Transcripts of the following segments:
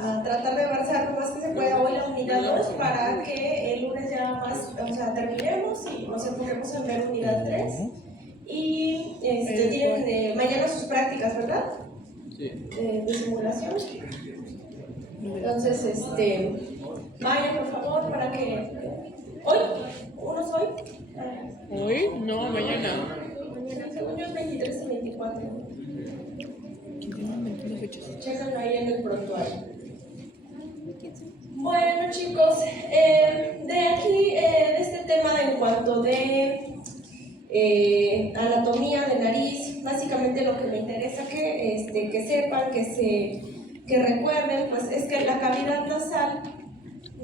a tratar de avanzar lo más que se pueda hoy la unidad 2 para que el lunes ya más, o sea, terminemos y nos enfoquemos en ver unidad 3. Y tienen mañana sus prácticas, ¿verdad? Sí. De simulación. Entonces, vayan por favor para que hoy, unos hoy. ¿Hoy? No, mañana. Mañana, según yo es 23 y 24. Chécalo ahí en el prontuario. Bueno chicos, de aquí, de este tema en cuanto de anatomía de nariz, básicamente lo que me interesa que sepan, que recuerden, pues es que la cavidad nasal,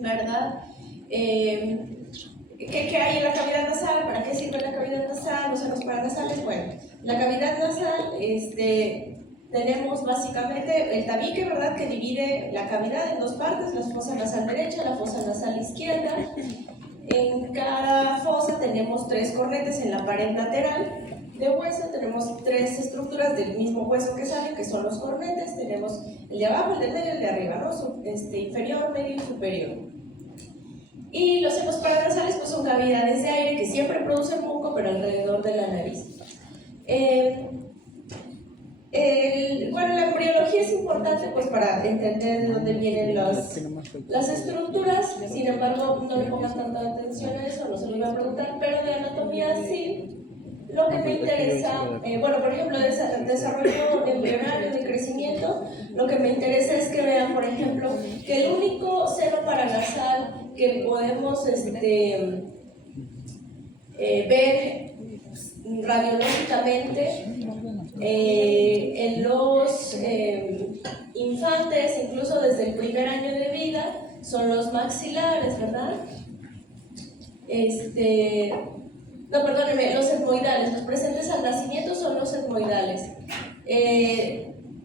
¿verdad? ¿Qué hay en la cavidad nasal? ¿Para qué sirve la cavidad nasal? Los senos paranasales. Bueno, la cavidad nasal, tenemos básicamente el tabique, ¿verdad? Que divide la cavidad en dos partes, la fosa nasal derecha, la fosa nasal izquierda. En cada fosa tenemos 3 cornetes en la pared lateral de hueso, tenemos 3 estructuras del mismo hueso que sale, que son los cornetes. Tenemos el de abajo, el de medio y el de arriba, ¿no? Inferior, medio y superior. Y los senos paranasales pues son cavidades de aire que siempre producen muco, pero alrededor de la nariz. Bueno, la embriología es importante pues para entender de dónde vienen las estructuras. Sin embargo, no le pongan tanta atención a eso, no se lo voy a preguntar, pero de anatomía sí. Lo que me interesa, bueno, por ejemplo, de desarrollo embrionario, de crecimiento, lo que me interesa es que vean, por ejemplo, que el único seno paranasal que podemos ver radiológicamente en los infantes, incluso desde el primer año de vida, son los maxilares, ¿verdad? No, perdónenme, los etmoidales, los presentes al nacimiento son los etmoidales.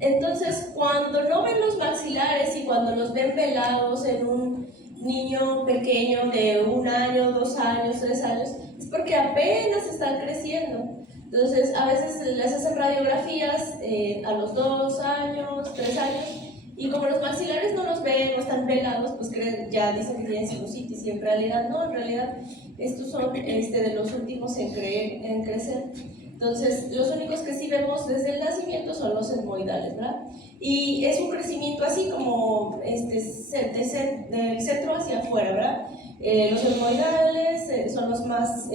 Entonces, cuando no ven los maxilares y cuando los ven velados en un niño pequeño de 1 año, 2 años, 3 años, es porque apenas están creciendo. Entonces, a veces les hacen radiografías a los 2 años, 3 años, y como los maxilares no los ven, no están velados, pues ya dicen que tienen sinusitis, y en realidad no, en realidad estos son de los últimos en crecer. Entonces, los únicos que sí vemos desde el nacimiento son los etmoidales, ¿verdad? Y es un crecimiento así como del centro hacia afuera, ¿verdad? Los etmoidales son los más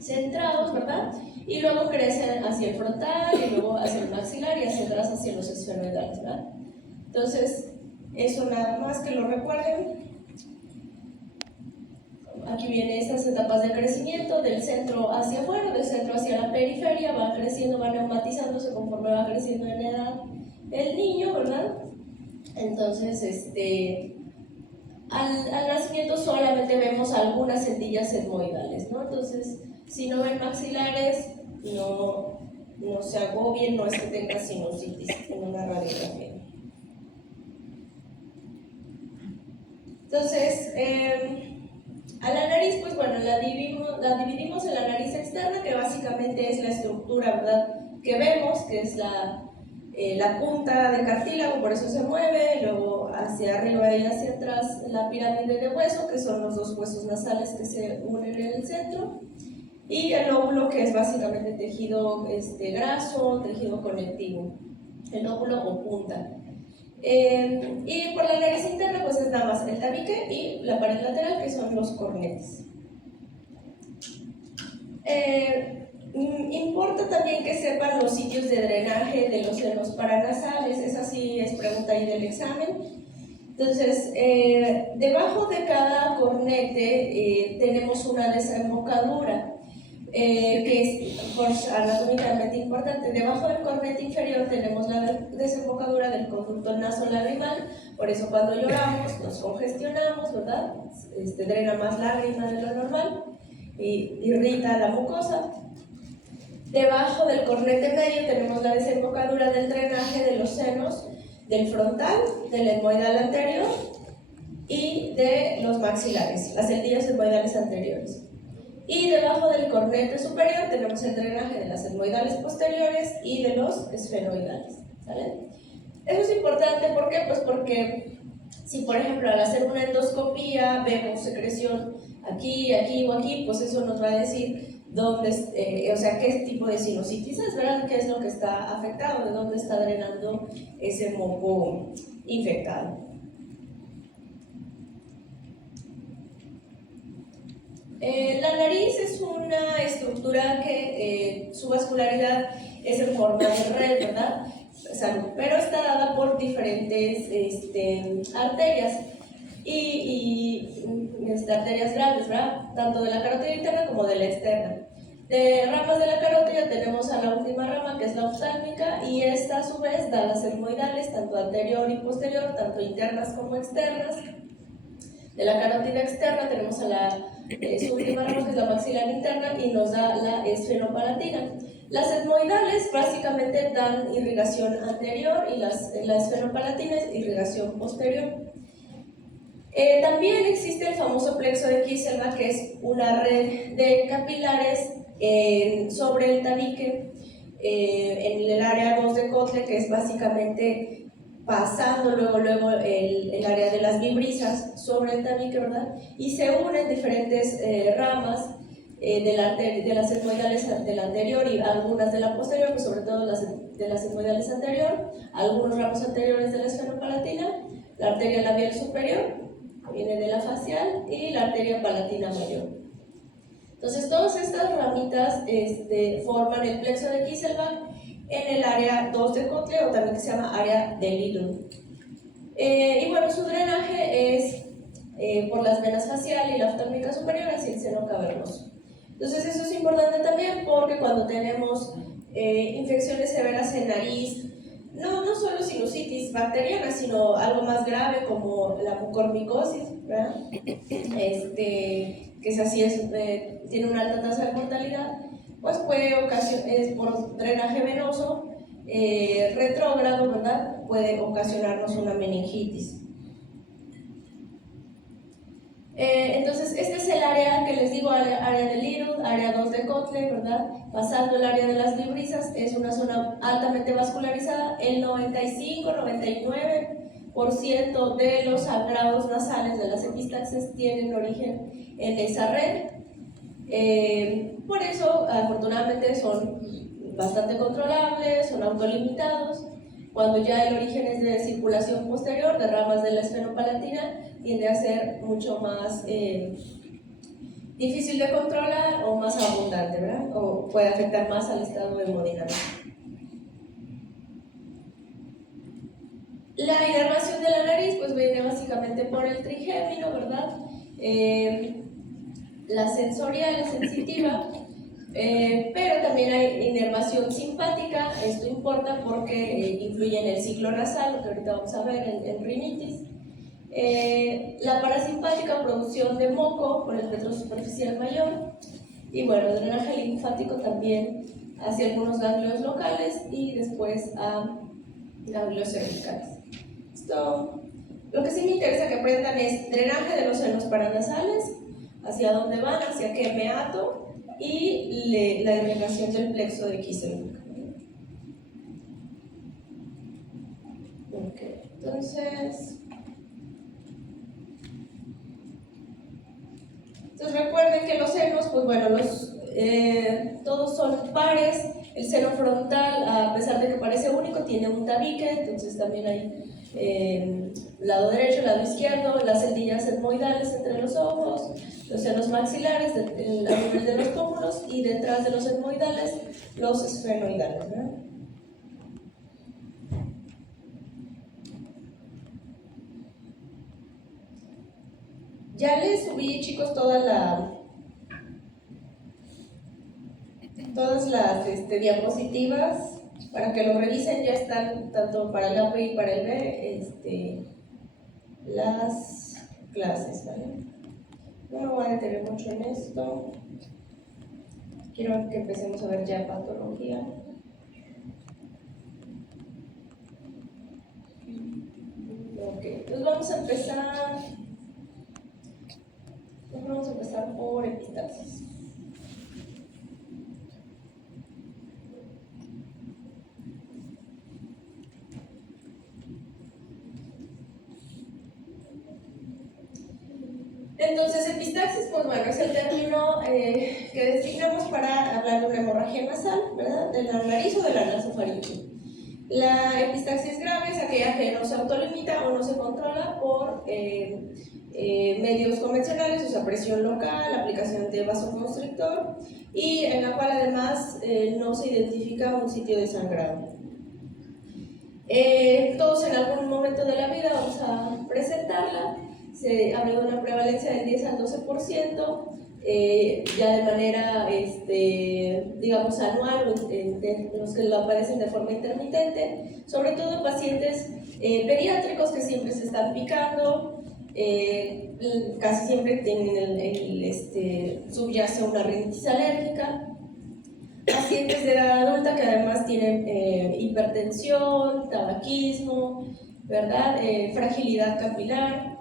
centrados, ¿verdad? Y luego crecen hacia el frontal, y luego hacia el maxilar, y hacia atrás hacia los esfenoidales, ¿verdad? Entonces, eso nada más que lo recuerden. Aquí vienen estas etapas de crecimiento, del centro hacia afuera, del centro hacia la periferia, va creciendo, va neumatizándose conforme va creciendo en edad el niño, ¿verdad? Entonces, al nacimiento solamente vemos algunas centillas etmoidales, ¿no? Entonces, si no ven maxilares, no se agobien, no es que tenga sinusitis en una radiografía. Entonces, a la nariz, pues bueno, la dividimos en la nariz externa, que básicamente es la estructura, ¿verdad?, que vemos, que es la punta de cartílago, por eso se mueve, luego hacia arriba y hacia atrás la pirámide de hueso, que son los 2 huesos nasales que se unen en el centro, y el lóbulo, que es básicamente tejido graso, tejido conectivo, el lóbulo o punta. Y por la nariz interna pues es nada más el tabique y la pared lateral, que son los cornetes. Importa también que sepan los sitios de drenaje de los senos paranasales, esa sí es pregunta ahí del examen. Entonces, debajo de cada cornete tenemos una desembocadura, que es anatómicamente importante. Debajo del cornete inferior tenemos la desembocadura del conducto nasolagrimal, por eso cuando lloramos nos congestionamos, ¿verdad? Drena más lágrima de lo normal y irrita la mucosa. Debajo del cornete medio tenemos la desembocadura del drenaje de los senos del frontal, del etmoidal anterior y de los maxilares, las celdillas etmoidales anteriores. Y debajo del cornete superior tenemos el drenaje de las etmoidales posteriores y de los esfenoidales, ¿vale? Eso es importante, ¿por qué? Pues porque si, por ejemplo, al hacer una endoscopía vemos secreción aquí, aquí o aquí, pues eso nos va a decir dónde, o sea, qué tipo de sinusitis es, ¿verdad? ¿Qué es lo que está afectado? ¿De dónde está drenando ese moco infectado? La nariz es una estructura que su vascularidad es en forma de red, ¿verdad? Pero está dada por diferentes arterias arterias grandes, ¿verdad? Tanto de la carótida interna como de la externa. De ramas de la carótida tenemos a la última rama, que es la oftálmica, y esta a su vez da las etmoidales, tanto anterior y posterior, tanto internas como externas. De la carótida externa tenemos a su última rama, que es la maxilar interna, y nos da la esfenopalatina. Las etmoidales básicamente dan irrigación anterior y la esfenopalatina es irrigación posterior. También existe el famoso plexo de Kieselbach, que es una red de capilares sobre el tabique, en el área 2 de Kotle, que es básicamente pasando luego el área de las vibrisas sobre el tabique, ¿verdad? Y se unen diferentes ramas de las etmoidales de la anterior y algunas de la posterior, pues sobre todo de las etmoidales anterior, algunos ramos anteriores de la esfenopalatina, la arteria labial superior, viene de la facial, y la arteria palatina mayor. Entonces, todas estas ramitas forman el plexo de Kieselbach en el área 2 de Kotle, o también que se llama área de Lidl. Y bueno, su drenaje es por las venas facial y la oftálmica superior hacia el seno cavernoso. Entonces, eso es importante también porque cuando tenemos infecciones severas en nariz, no solo sinusitis bacteriana, sino algo más grave como la mucormicosis, ¿verdad? Que es así, tiene una alta tasa de mortalidad, pues puede ocasionar, por drenaje venoso retrógrado, ¿verdad? Puede ocasionarnos una meningitis. Entonces, este es el área que les digo, área de Lidl, área 2 de Kotle, ¿verdad? Pasando el área de las vibrisas, es una zona altamente vascularizada. El 95-99% de los sangrados nasales de las epistaxis tienen origen en esa red. Por eso, afortunadamente, son bastante controlables, son autolimitados. Cuando ya el origen es de circulación posterior, de ramas de la esfenopalatina, tiende a ser mucho más difícil de controlar o más abundante, ¿verdad? O puede afectar más al estado hemodinámico. La inervación de la nariz pues viene básicamente por el trigémino, ¿verdad? La sensorial, la sensitiva, pero también hay inervación simpática. Esto importa porque influye en el ciclo nasal, lo que ahorita vamos a ver en rinitis. La parasimpática, producción de moco por el espectro superficial mayor, y bueno, el drenaje linfático también hacia algunos ganglios locales y después a ganglios cervicales. Lo que sí me interesa que aprendan es drenaje de los senos paranasales, hacia dónde van, hacia qué meato, y la irrigación del plexo de Kieselbach. Okay. Entonces recuerden que los senos, pues bueno, todos son pares. El seno frontal, a pesar de que parece único, tiene un tabique, entonces también hay lado derecho, lado izquierdo, las celdillas etmoidales entre los ojos, los senos maxilares a nivel de los pómulos, y detrás de los etmoidales, los esfenoidales, ¿verdad? Ya les subí, chicos, todas las diapositivas para que lo revisen. Ya están tanto para el A y para el B las clases, ¿vale? No me voy a detener mucho en esto. Quiero que empecemos a ver ya patología. Ok, entonces vamos a empezar por epistaxis. Entonces, epistaxis, pues bueno, es el término que designamos para hablar de una hemorragia nasal, ¿verdad? De la nariz o de la nasofaringe. La epistaxis grave es aquella que no se autolimita o no se controla por medios convencionales, o sea, presión local, aplicación de vasoconstrictor, y en la cual además no se identifica un sitio de sangrado. Todos en algún momento de la vida vamos a presentarla. Se habla de una prevalencia del 10 al 12%, ya de manera, digamos, anual, de los que lo aparecen de forma intermitente, sobre todo pacientes pediátricos que siempre se están picando, casi siempre tienen subyace una rinitis alérgica. Pacientes de edad adulta que además tienen hipertensión, tabaquismo, ¿verdad? Fragilidad capilar.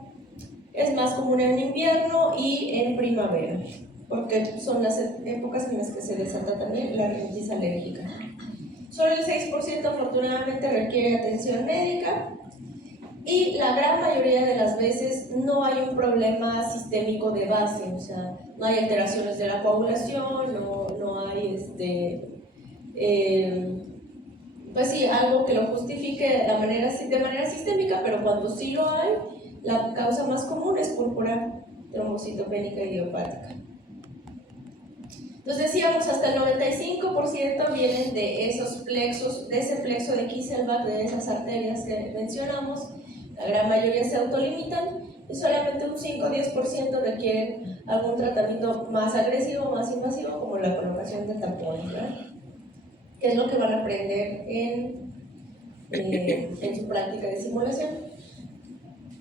Es más común en invierno y en primavera, porque son las épocas en las que se desata también la rinitis alérgica. Solo el 6% afortunadamente requiere atención médica, y la gran mayoría de las veces no hay un problema sistémico de base, o sea, no hay alteraciones de la coagulación, no hay pues sí, algo que lo justifique de manera sistémica, pero cuando sí lo hay, la causa más común es púrpura trombocitopénica idiopática. Entonces decíamos, hasta el 95% vienen de esos plexos, de ese plexo de Kieselbach, de esas arterias que mencionamos. La gran mayoría se autolimitan y solamente un 5 o 10% requieren algún tratamiento más agresivo, más invasivo, como la colocación de tampones, ¿verdad? Que es lo que van a aprender en su práctica de simulación.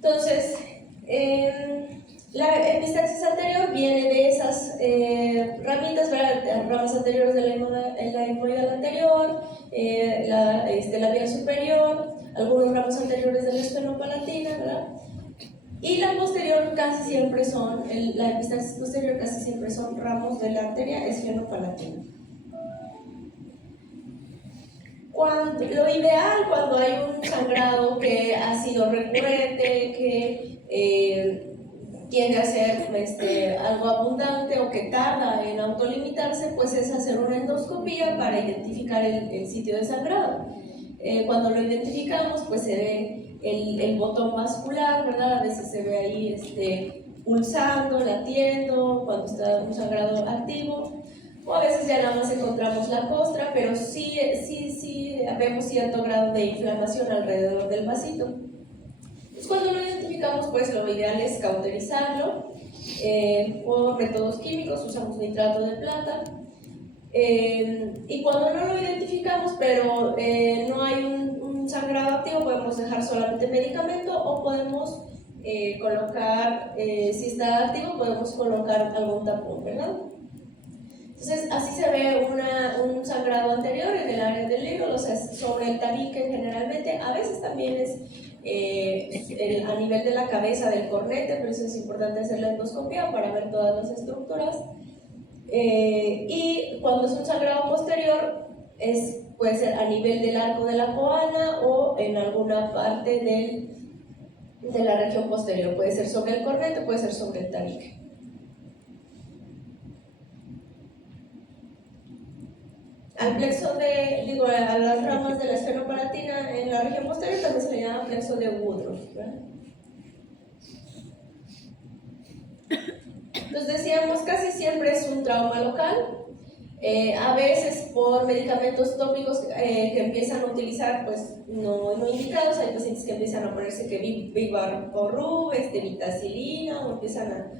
Entonces, la epistaxis anterior viene de esas ramitas, ¿verdad? Ramas anteriores de la himoidal anterior, la vía superior, algunos ramos anteriores de la esfenopalatina, ¿verdad? Y la posterior casi siempre son, la epistaxis posterior casi siempre son ramos de la arteria esfenopalatina. Lo ideal cuando hay un sangrado que ha sido recurrente, que tiende a ser algo abundante o que tarda en autolimitarse, pues es hacer una endoscopía para identificar el sitio de sangrado. Cuando lo identificamos, pues se ve el botón vascular, ¿verdad? A veces se ve ahí pulsando, latiendo, cuando está un sangrado activo, o a veces ya nada más encontramos la costra, pero sí vemos cierto grado de inflamación alrededor del vasito. Entonces, cuando lo identificamos, pues lo ideal es cauterizarlo por métodos químicos, usamos nitrato de plata. Y cuando no lo identificamos, pero no hay un sangrado activo, podemos dejar solamente medicamento o podemos colocar, si está activo, podemos colocar algún tapón, ¿verdad? Entonces, así se ve un sangrado anterior en el área del hígado, o sea, sobre el tabique generalmente. A veces también es a nivel de la cabeza del cornete, pero eso es importante hacer la endoscopia para ver todas las estructuras. Y cuando es un sangrado posterior, puede ser a nivel del arco de la coana o en alguna parte de la región posterior. Puede ser sobre el cornete, puede ser sobre el tabique. Al plexo a las ramas de la esfenopalatina en la región posterior también se le llama plexo de Woodruff, ¿verdad? Entonces decíamos, casi siempre es un trauma local, a veces por medicamentos tópicos que empiezan a utilizar pues no indicados. Hay pacientes que empiezan a ponerse que Vivarborrub, vitacilina, o empiezan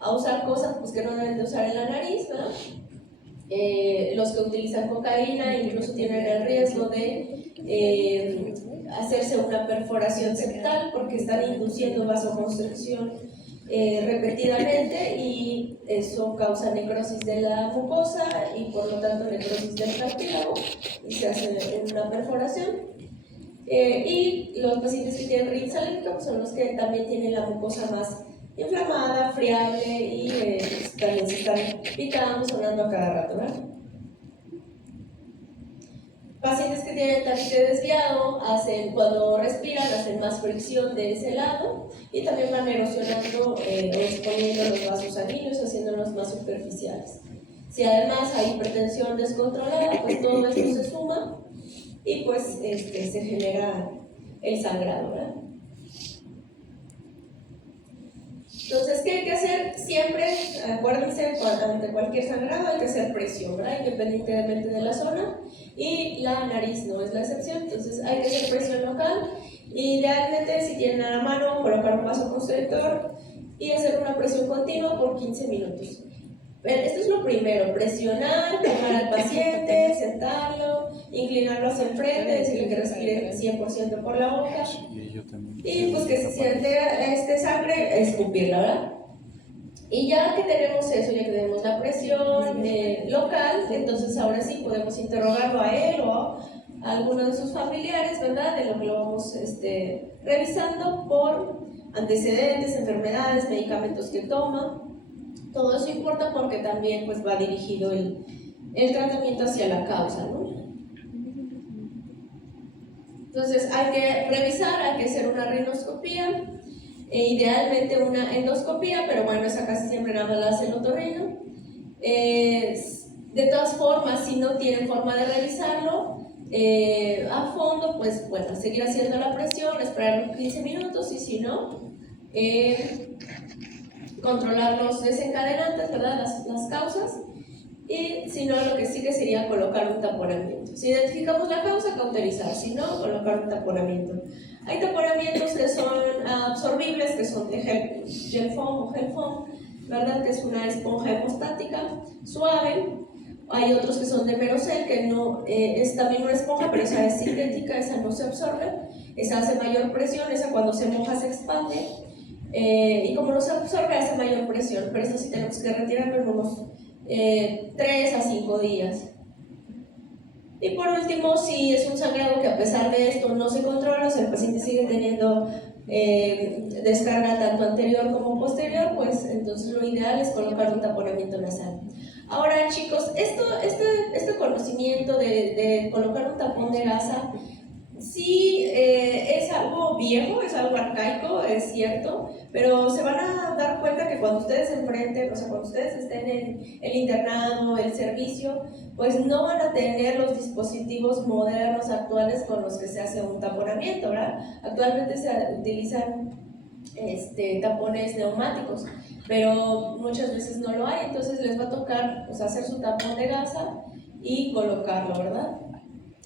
a usar cosas pues, que no deben de usar en la nariz, ¿verdad? Los que utilizan cocaína incluso tienen el riesgo de hacerse una perforación septal porque están induciendo vasoconstricción repetidamente, y eso causa necrosis de la mucosa y por lo tanto necrosis del cartílago y se hace una perforación. Y los pacientes que tienen rinitis alérgica pues, son los que también tienen la mucosa más inflamada, friable y también se están picando, sonando a cada rato, ¿verdad? Pacientes que tienen tabique desviado, cuando respiran, hacen más fricción de ese lado y también van erosionando o exponiendo los vasos sanguíneos, haciéndolos más superficiales. Si además hay hipertensión descontrolada, pues todo esto se suma y pues se genera el sangrado, ¿verdad? Entonces, ¿qué hay que hacer? Siempre, acuérdense, ante cualquier sangrado hay que hacer presión, ¿verdad? Independientemente de la zona, y la nariz no es la excepción, entonces hay que hacer presión local. Idealmente, si tienen a la mano, colocar un vaso constrictor y hacer una presión continua por 15 minutos. Esto es lo primero, presionar, calmar al paciente, sentarlo, inclinarlo hacia enfrente, decirle que respire 100% por la boca y pues que se siente sangre, escupirla, ¿verdad? Y ya que tenemos eso, ya que tenemos la presión local, entonces ahora sí podemos interrogarlo a él o a alguno de sus familiares, ¿verdad? De lo que lo vamos revisando por antecedentes, enfermedades, medicamentos que toma. Todo eso importa porque también pues, va dirigido el tratamiento hacia la causa, ¿no? Entonces hay que revisar, hay que hacer una rinoscopía, idealmente una endoscopía, pero bueno, esa casi siempre nada más la hace el otorrino. De todas formas, si no tienen forma de revisarlo a fondo, pues bueno, seguir haciendo la presión, esperar unos 15 minutos y si no, controlar los desencadenantes, ¿verdad? Las causas, y si no, lo que sigue sería colocar un taponamiento. Si identificamos la causa, cauterizar, si no, colocar un taponamiento. Hay taponamientos que son absorbibles, que son de gel foam o gel foam, ¿verdad? Que es una esponja hemostática suave. Hay otros que son de Merocel, que no es también una esponja, pero esa es sintética, esa no se absorbe, esa hace mayor presión, esa cuando se moja se expande. Y como no se absorbe hace mayor presión, pero esto sí tenemos que retirarlo en unos 3 a 5 días. Y por último, si es un sangrado que a pesar de esto no se controla, o sea, el paciente sigue teniendo descarga tanto anterior como posterior, pues entonces lo ideal es colocar un taponamiento nasal. Ahora chicos, este conocimiento de colocar un tapón de gasa sí es algo viejo, es algo arcaico, es cierto, pero se van a dar cuenta que cuando ustedes se enfrenten, o sea, cuando ustedes estén en el internado, el servicio, pues no van a tener los dispositivos modernos actuales con los que se hace un taponamiento, ¿verdad? Actualmente se utilizan tapones neumáticos, pero muchas veces no lo hay, entonces les va a tocar pues, hacer su tapón de gasa y colocarlo, ¿verdad?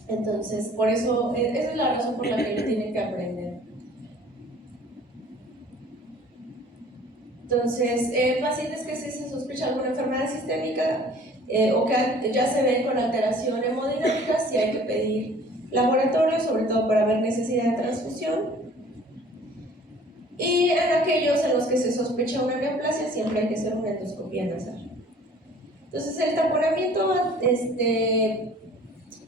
Entonces, por eso, esa es la razón por la que lo tienen que aprender. Entonces, pacientes que se sospecha alguna enfermedad sistémica o que ya se ven con alteración hemodinámica, sí hay que pedir laboratorio, sobre todo para ver necesidad de transfusión. Y en aquellos en los que se sospecha una neoplasia, siempre hay que hacer una endoscopía nasal. Entonces, el taponamiento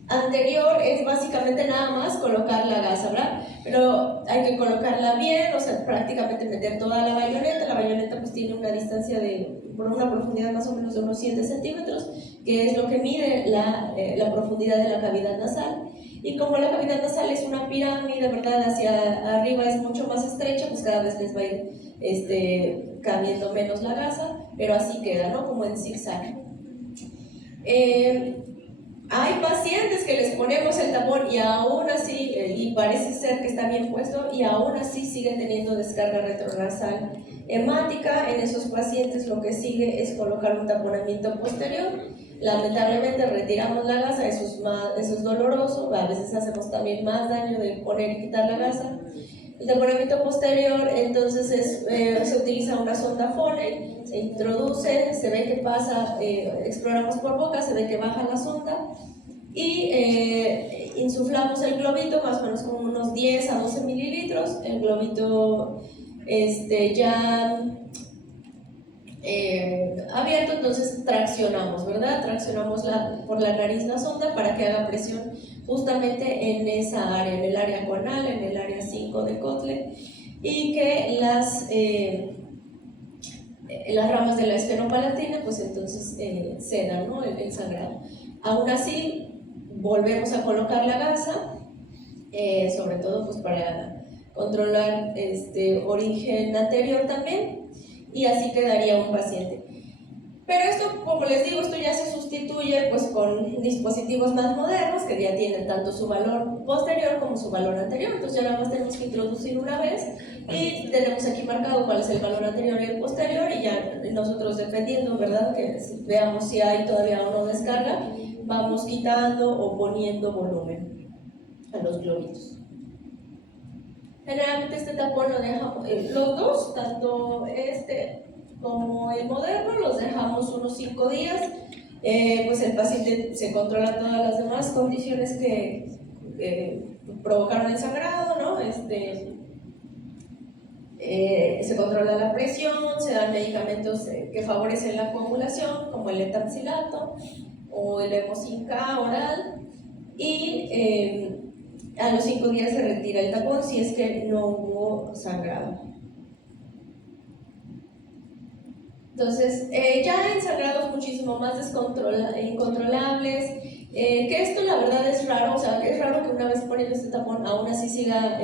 anterior es básicamente nada más colocar la gasa, ¿verdad? Pero hay que colocarla bien, o sea, prácticamente meter toda la bayoneta pues tiene una distancia por una profundidad más o menos de unos 7 centímetros, que es lo que mide la profundidad de la cavidad nasal. Y como la cavidad nasal es una pirámide, ¿verdad? Hacia arriba es mucho más estrecha, pues cada vez les va a ir cabiendo menos la gasa, pero así queda, ¿no? Como en zigzag. Hay pacientes que les ponemos el tapón y aún así, y parece ser que está bien puesto, y aún así siguen teniendo descarga retronasal hemática. En esos pacientes lo que sigue es colocar un taponamiento posterior. Lamentablemente retiramos la gasa, eso es doloroso, a veces hacemos también más daño de poner y quitar la gasa. El taponamiento posterior, entonces se utiliza una sonda Foley, se introduce, se ve que pasa, exploramos por boca, se ve que baja la sonda y insuflamos el globito más o menos con unos 10 a 12 mililitros. El globito ya abierto, entonces traccionamos, ¿verdad? Traccionamos por la nariz la sonda para que haga presión justamente en esa área, en el área guanal, en el área 5 de Kotle, y que las ramas de la esfenopalatina pues entonces cedan, ¿no? el sangrado. Aún así volvemos a colocar la gasa, sobre todo pues para controlar origen anterior también, y así quedaría un paciente. Pero esto, como les digo, esto ya se sustituye pues con dispositivos más modernos que ya tienen tanto su valor posterior como su valor anterior. Entonces ya nada más tenemos que introducir una vez y tenemos aquí marcado cuál es el valor anterior y el posterior, y ya nosotros, dependiendo, ¿verdad?, que veamos si hay todavía o no descarga, vamos quitando o poniendo volumen a los globitos. Generalmente este tapón lo dejamos, los dos, tanto como el moderno, los dejamos unos 5 días. Pues el paciente se controla todas las demás condiciones que provocaron el sangrado, ¿no? Se controla la presión, se dan medicamentos que favorecen la coagulación, como el etapsilato o el Levocin K oral, y a los 5 días se retira el tapón si es que no hubo sangrado. Entonces, ya en sangrados muchísimo más incontrolables, que esto la verdad es raro, o sea, es raro que una vez poniendo este tapón aún así siga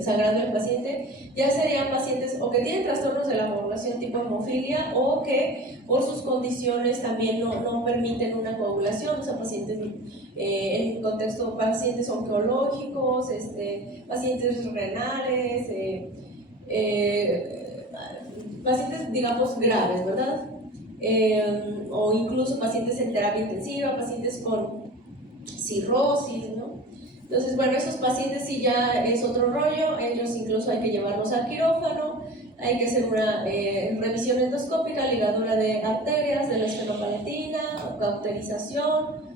sangrando el paciente. Ya serían pacientes o que tienen trastornos de la coagulación tipo hemofilia, o que por sus condiciones también no permiten una coagulación, o sea, pacientes en contexto, pacientes oncológicos, pacientes renales, pacientes, digamos, graves, ¿verdad? O incluso pacientes en terapia intensiva, pacientes con cirrosis, ¿no? Entonces, bueno, esos pacientes sí ya es otro rollo, ellos incluso hay que llevarlos al quirófano, hay que hacer una revisión endoscópica, ligadura de arterias, de la esfenopalatina, cauterización,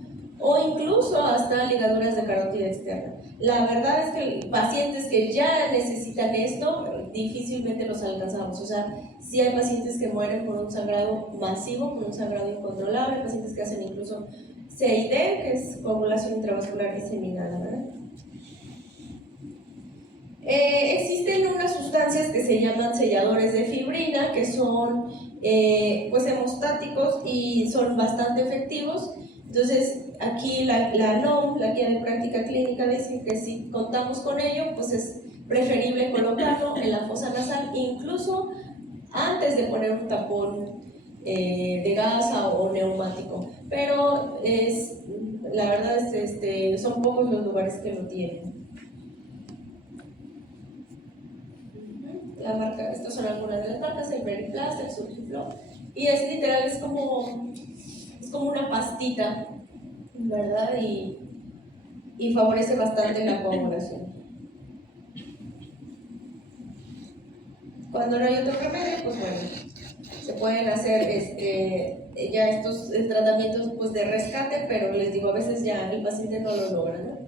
o incluso hasta ligaduras de carótida externa. La verdad es que pacientes que ya necesitan esto, difícilmente los alcanzamos. O sea, sí hay pacientes que mueren por un sangrado masivo, por un sangrado incontrolable, pacientes que hacen incluso CID, que es coagulación intravascular diseminada, ¿verdad? Existen unas sustancias que se llaman selladores de fibrina, que son pues hemostáticos y son bastante efectivos. Entonces, aquí la NOM, la Guía de Práctica Clínica, dice que si contamos con ello, pues es preferible colocarlo en la fosa nasal, incluso antes de poner un tapón de gasa o neumático. Pero la verdad es son pocos los lugares que lo tienen. La marca, estas son algunas de las marcas, el Veriplast, el Surgiflo, y es literal, es como una pastita, ¿verdad? Y favorece bastante la coagulación. Cuando no hay otro remedio, pues bueno, se pueden hacer ya estos tratamientos pues, de rescate, pero les digo, a veces ya el paciente no lo logra, ¿no?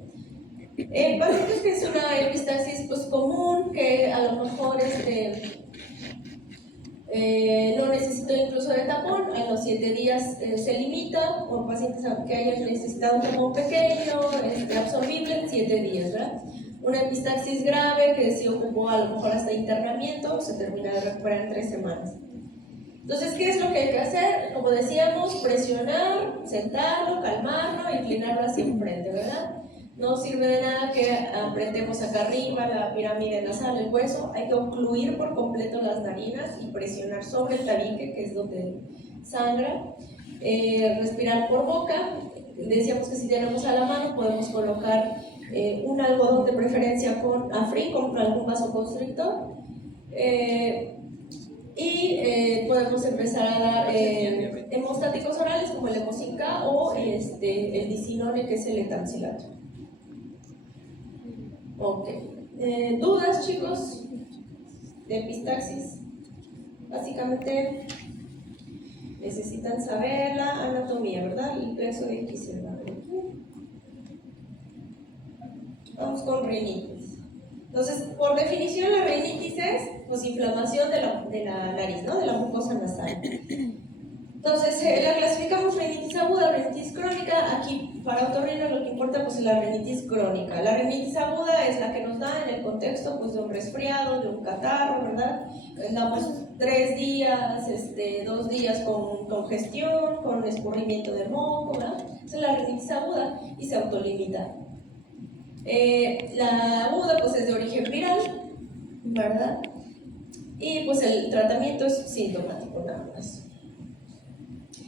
Pacientes que es una epistaxis pues, común, que a lo mejor no necesito incluso de tapón, a los 7 días se limita, por pacientes que hayan necesitado un tapón pequeño, absorbible, 7 días, ¿verdad? Una epistaxis grave que sí ocupó a lo mejor hasta internamiento, se termina de recuperar en 3 semanas. Entonces, ¿qué es lo que hay que hacer? Como decíamos, presionar, sentarlo, calmarlo, inclinarlo hacia enfrente, ¿verdad? No sirve de nada que apretemos acá arriba la pirámide nasal, el hueso. Hay que ocluir por completo las narinas y presionar sobre el tabique, que es donde sangra. Respirar por boca. Decíamos que si tenemos a la mano podemos colocar un algodón de preferencia con afrin, con algún vasoconstrictor. Podemos empezar a dar hemostáticos orales como el Levocin K o el disinone, que es el etapsilato. Ok. ¿Dudas, chicos? De epistaxis. Básicamente necesitan saber la anatomía, ¿verdad? El peso de X. Vamos con rinitis. Entonces, por definición, la rinitis es pues, inflamación de la nariz, ¿no? De la mucosa nasal. Entonces, la clasificamos rinitis aguda, rinitis crónica. Aquí, para otorrino, lo que importa pues, es la rinitis crónica. La rinitis aguda es la que nos da en el contexto pues, de un resfriado, de un catarro, ¿verdad? ¿verdad? Andamos 3 días, 2 días con congestión, con escurrimiento de moco, ¿verdad? Esa es la rinitis aguda y se autolimita. La aguda pues es de origen viral, ¿verdad? Y pues el tratamiento es sintomático nada más.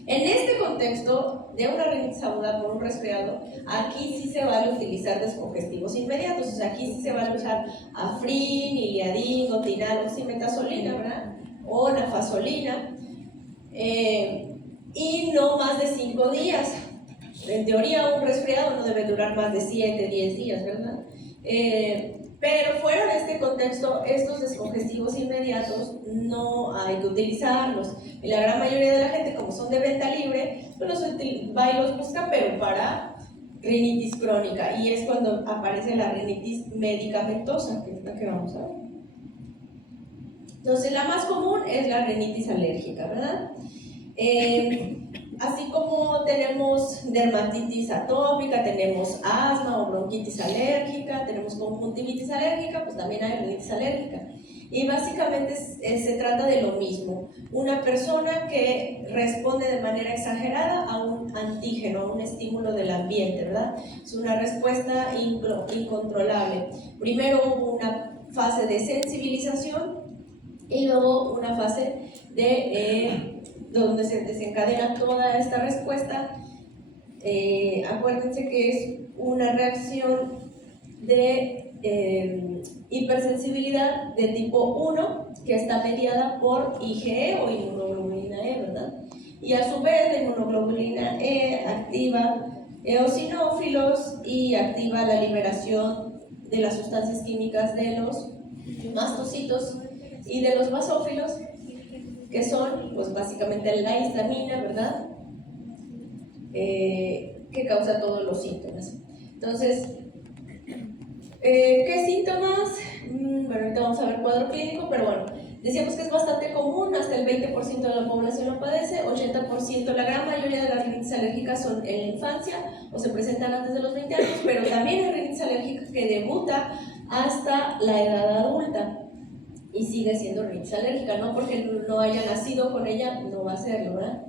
En este contexto de una rinitis aguda por un resfriado, aquí sí se vale utilizar descongestivos inmediatos, o sea, aquí sí se vale usar Afrin, Iliadin, Gotinal, oximetazolina, ¿verdad? O nafasolina, y no más de 5 días. En teoría, un resfriado no debe durar más de 7, 10 días, ¿verdad? Pero fuera de este contexto, estos descongestivos inmediatos no hay que utilizarlos. Y la gran mayoría de la gente, como son de venta libre, pues los va y los busca, pero para rinitis crónica. Y es cuando aparece la rinitis medicamentosa, que es la que vamos a ver. Entonces, la más común es la rinitis alérgica, ¿verdad? Así como tenemos dermatitis atópica, tenemos asma o bronquitis alérgica, tenemos conjuntivitis alérgica, pues también hay rinitis alérgica. Y básicamente se trata de lo mismo, una persona que responde de manera exagerada a un antígeno, a un estímulo del ambiente, ¿verdad? Es una respuesta incontrolable. Primero hubo una fase de sensibilización y luego una fase de donde se desencadena toda esta respuesta. Acuérdense que es una reacción de hipersensibilidad de tipo 1 que está mediada por IgE o inmunoglobulina E, ¿verdad? Y a su vez la inmunoglobulina E activa eosinófilos y activa la liberación de las sustancias químicas de los mastocitos y de los basófilos, que son pues básicamente la histamina, ¿verdad? Que causa todos los síntomas. Entonces, ¿qué síntomas? Bueno, ahorita vamos a ver cuadro clínico, pero bueno, decíamos que es bastante común, hasta el 20% de la población lo padece, 80%, la gran mayoría de las rinitis alérgicas son en la infancia o se presentan antes de los 20 años, pero también hay rinitis alérgica que debuta hasta la edad adulta y sigue siendo rinitis alérgica, no porque no haya nacido con ella, no va a serlo, ¿verdad?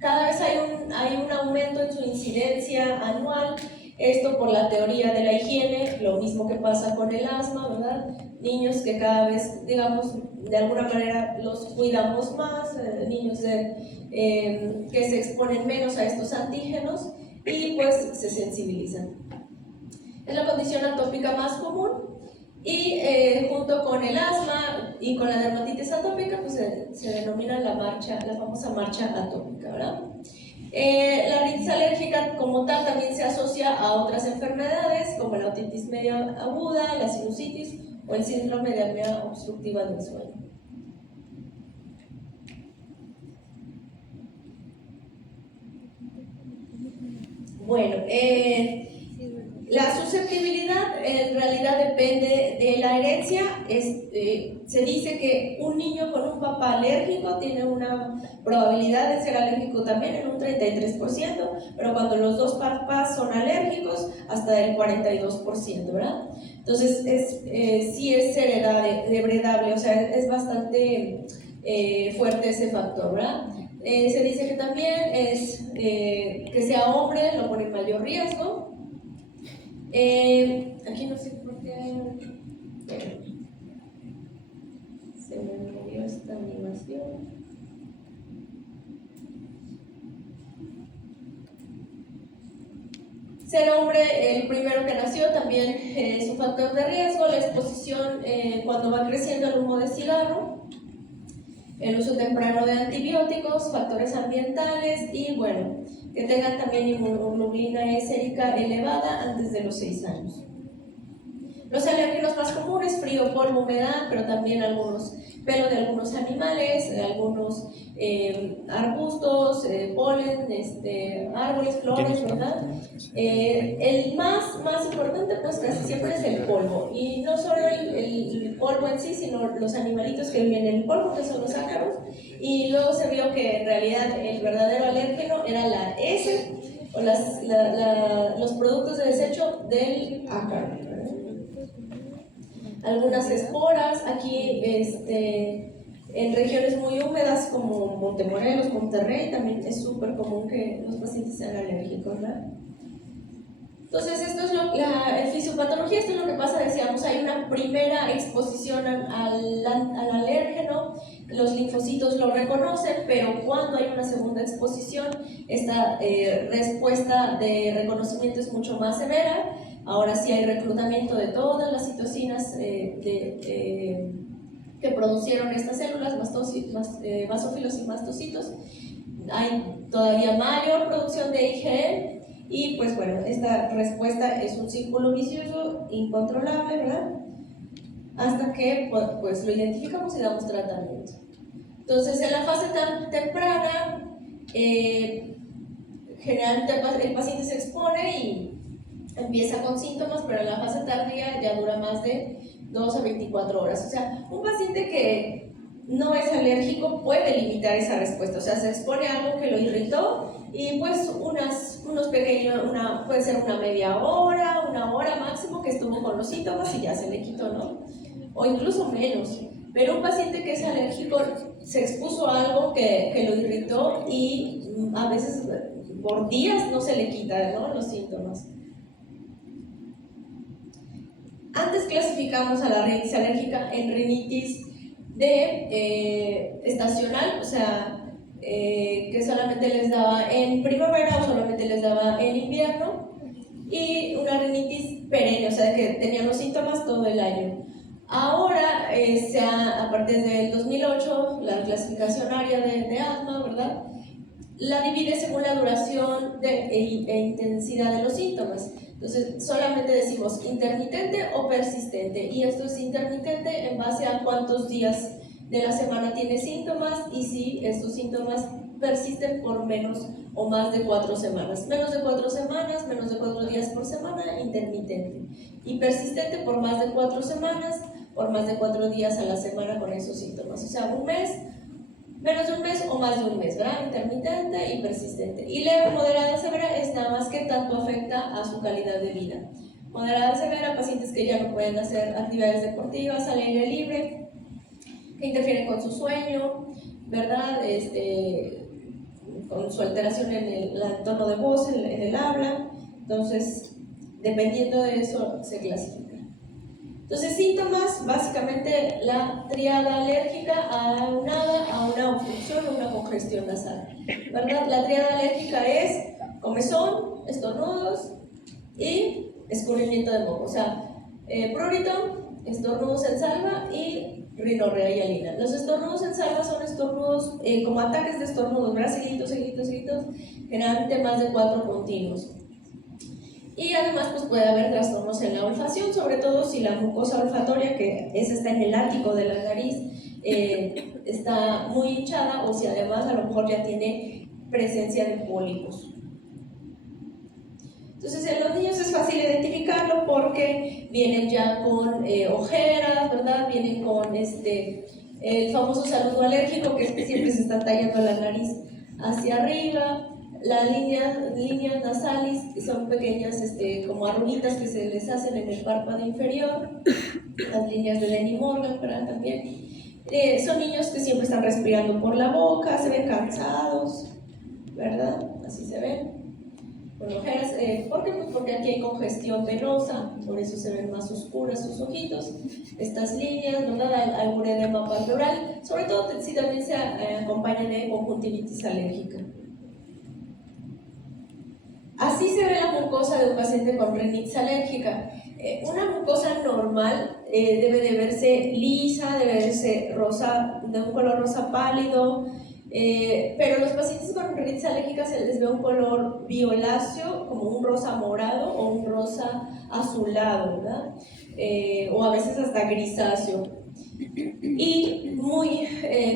Cada vez hay un aumento en su incidencia anual, esto por la teoría de la higiene, lo mismo que pasa con el asma, ¿verdad? Niños que cada vez, digamos, de alguna manera los cuidamos más, niños que se exponen menos a estos antígenos y pues se sensibilizan. Es la condición atópica más común. Y junto con el asma y con la dermatitis atópica, pues se denomina la famosa marcha atópica, ¿verdad? La rinitis alérgica como tal también se asocia a otras enfermedades como la otitis media aguda, la sinusitis o el síndrome de apnea obstructiva del sueño. Bueno, la susceptibilidad en realidad depende de la herencia. Se dice que un niño con un papá alérgico tiene una probabilidad de ser alérgico también en un 33%, pero cuando los dos papás son alérgicos, hasta el 42%, ¿verdad? Entonces, sí es heredable, o sea, es bastante fuerte ese factor, ¿verdad? Se dice que también que sea hombre lo pone en mayor riesgo. Aquí no sé por qué se me movió esta animación. Ser hombre, el primero que nació, también es un factor de riesgo. La exposición cuando va creciendo el humo de cigarro, el uso temprano de antibióticos, factores ambientales y bueno, que tengan también inmunoglobulina E sérica elevada antes de los 6 años. Los alérgenos más comunes, frío, polvo, humedad, pero también algunos pelo de algunos animales, algunos arbustos, polen, árboles, flores, ¿verdad? El más importante pues casi siempre es el polvo, y no solo el polvo en sí, sino los animalitos que viven en el polvo, que son los ácaros, y luego se vio que en realidad el verdadero alérgeno era la heces o los productos de desecho del ácaro. algunas esporas. Aquí en regiones muy húmedas como Montemorelos, Monterrey, también es súper común que los pacientes sean alérgicos, ¿verdad? Entonces, esto es en fisiopatología, esto es lo que pasa, decíamos, hay una primera exposición al alérgeno, los linfocitos lo reconocen, pero cuando hay una segunda exposición, esta respuesta de reconocimiento es mucho más severa. Ahora sí hay reclutamiento de todas las citocinas que producieron estas células, basófilos y mastocitos. Hay todavía mayor producción de IgE. Y pues bueno, esta respuesta es un círculo vicioso incontrolable, ¿verdad? Hasta que pues lo identificamos y damos tratamiento. Entonces, en la fase tan temprana, generalmente el paciente se expone y empieza con síntomas, pero en la fase tardía ya dura más de 2 a 24 horas. O sea, un paciente que no es alérgico puede limitar esa respuesta, o sea, se expone a algo que lo irritó y pues unos pequeños, puede ser una media hora, una hora máximo que estuvo con los síntomas y ya se le quitó, ¿no? O incluso menos. Pero un paciente que es alérgico se expuso a algo que lo irritó y a veces por días no se le quita, ¿no?, los síntomas. Antes clasificamos a la rinitis alérgica en rinitis estacional, o sea, que solamente les daba en primavera o solamente les daba en invierno, y una rinitis perenne, o sea, que tenían los síntomas todo el año. Ahora, a partir del 2008, la clasificación área de asma, ¿verdad?, la divide según la duración e intensidad de los síntomas. Entonces, solamente decimos intermitente o persistente, y esto es intermitente en base a cuántos días de la semana tiene síntomas y si estos síntomas persisten por menos o más de 4 semanas. Menos de 4 semanas, menos de 4 días por semana, intermitente. Y persistente por más de 4 semanas, por más de 4 días a la semana con esos síntomas. O sea, un mes, menos de un mes o más de un mes, ¿verdad? Intermitente y persistente. Y leve, moderada, severa es nada más que tanto afecta a su calidad de vida. Moderada, severa, pacientes que ya no pueden hacer actividades deportivas al aire libre, que interfieren con su sueño, ¿verdad? Con su alteración en el tono de voz, en el habla. Entonces, dependiendo de eso, se clasifica. Entonces, síntomas, básicamente la triada alérgica aunada a una obstrucción o una congestión nasal, ¿verdad? La triada alérgica es comezón, estornudos y escurrimiento de moco, o sea, prurito, estornudos en salva y rinorrea y alina. Los estornudos en salva son estornudos como ataques de estornudos, ¿verdad? Seguiditos, generalmente más de 4 continuos. Y además pues puede haber trastornos en la olfacción, sobre todo si la mucosa olfatoria, que esa está en el ático de la nariz, está muy hinchada, o si además a lo mejor ya tiene presencia de pólipos. Entonces, en los niños es fácil identificarlo porque vienen ya con ojeras, ¿verdad? Vienen con el famoso saludo alérgico, que es que siempre se está tallando la nariz hacia arriba. Las líneas nasales, que son pequeñas como arruguitas que se les hacen en el párpado inferior. Las líneas de Lenny Morgan, ¿verdad? También. Son niños que siempre están respirando por la boca, se ven cansados, ¿verdad? Así se ven. Con ojeras, ¿por qué? Pues porque aquí hay congestión venosa, por eso se ven más oscuras sus ojitos. Estas líneas, ¿verdad? Algún edema palpebral, sobre todo si también se acompaña de conjuntivitis alérgica. Así se ve la mucosa de un paciente con rinitis alérgica. Una mucosa normal debe de verse lisa, debe de verse rosa, de un color rosa pálido, pero los pacientes con rinitis alérgica se les ve un color violáceo, como un rosa morado o un rosa azulado, ¿verdad? O a veces hasta grisáceo. Y muy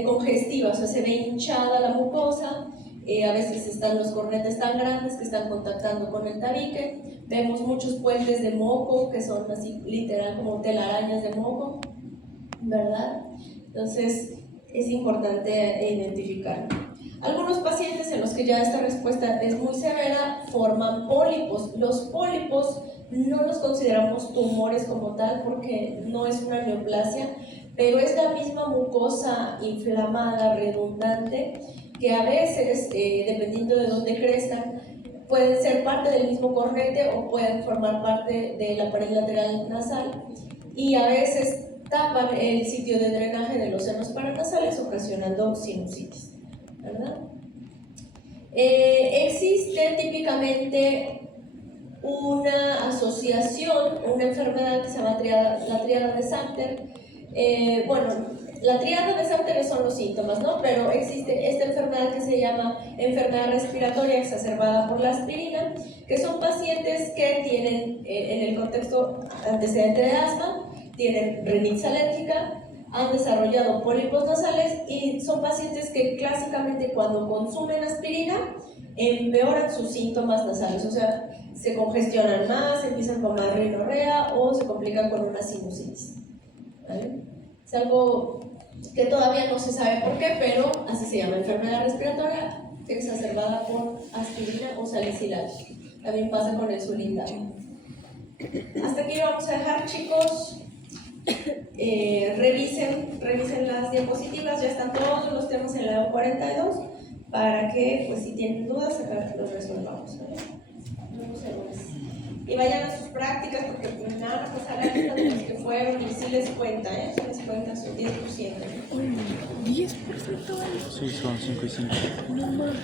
congestiva, o sea, se ve hinchada la mucosa. A veces están los cornetes tan grandes que están contactando con el tabique. Vemos muchos puentes de moco que son así literal como telarañas de moco, ¿verdad? Entonces es importante identificarlo. Algunos pacientes en los que ya esta respuesta es muy severa forman pólipos. Los pólipos No los consideramos tumores como tal porque no es una neoplasia, pero es la misma mucosa inflamada, redundante, que a veces, dependiendo de dónde crezcan, pueden ser parte del mismo cornete o pueden formar parte de la pared lateral nasal y a veces tapan el sitio de drenaje de los senos paranasales ocasionando sinusitis, ¿verdad? Existe típicamente una asociación, una enfermedad que se llama la tríada de Samter. La tríada de Samter son los síntomas, ¿no? Pero existe esta enfermedad que se llama enfermedad respiratoria exacerbada por la aspirina, que son pacientes que tienen, en el contexto antecedente de asma, tienen rinitis alérgica, han desarrollado pólipos nasales y son pacientes que clásicamente cuando consumen aspirina empeoran sus síntomas nasales, o sea, se congestionan más, empiezan con más rinorrea o se complican con una sinusitis, ¿vale? Es algo que todavía no se sabe por qué, pero así se llama, enfermedad respiratoria exacerbada por aspirina o salicilate. También pasa con el sulindal. Hasta aquí lo vamos a dejar, chicos. Revisen las diapositivas, ya están todos los temas en la 42 para que, pues, si tienen dudas, acá los resolvamos, ¿vale? Y vayan a sus prácticas porque pues nada más pasar la lista de los que fueron y sí les cuenta, sí les cuenta su 10%. 10%. Sí, son 5 y 5. No más.